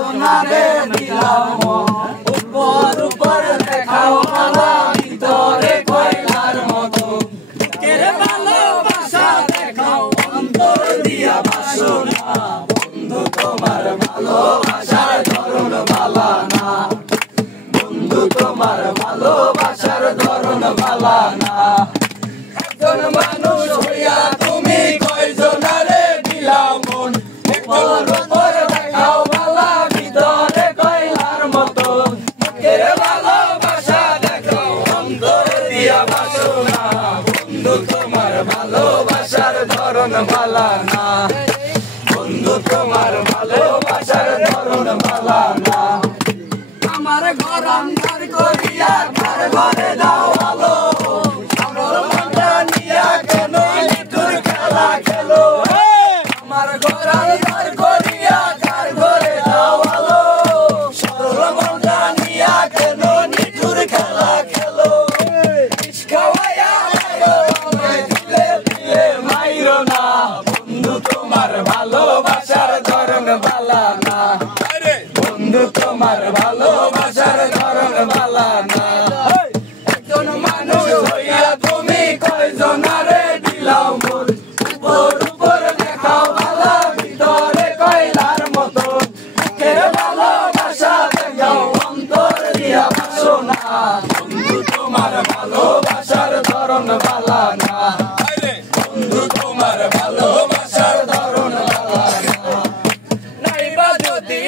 কয়জনারে দিলাম উপর উপর দেখাও মালা ভিতরে কয়লার মতো বুকের ভালোবাসা দেখাও অন্তর দিয়া বাসনা বন্ধু তোমার ভালোবাসার ধরন বালা না বন্ধু তোমার ভালোবাসার ধরন বালা না একজন মানুষ হইয়া তুমি কয়জনারে দিলাম মন উপর উপর দেখাও মালা ভিতরে কয়লার মতো বুকের ভালোবাসা দেখাও অন্তর দিয়া বাসনা বন্ধু তোমার ভালোবাসার ধরন বালা না বন্ধু তোমার ভালোবাসার ধরন বালা না আমার ঘর অন্ধকার করিয়া কার ঘরে দাও আলো আমার মনটা নিয়া কেন নিতুর খেলা খেলো আমার ঘর অন্ধকার করিয়া কার ঘরে দাও আলো সরল মনটা নিয়া কেন নিতুর খেলা খেলো খাওয়াইয়া দিলে দিলে মাইরো না বন্ধু তোমার ভালোবাসার ধরন বালা না বন্ধু তোমার ভালোবাসার ধরন বালা না একজন মানুষ হইয়া তুমি কয়জনারে দিলাও মন উপর উপর দেখাও ভালা ভিতরে কয়লার মতো বুকের ভালোবাসা দেখাও অন্তর দিয়া বাসনা বন্ধু তোমার ভালোবাসার ধরন বালা না বন্ধু তোমার ভালোবাসার ধরন বালা না নাইবা যদি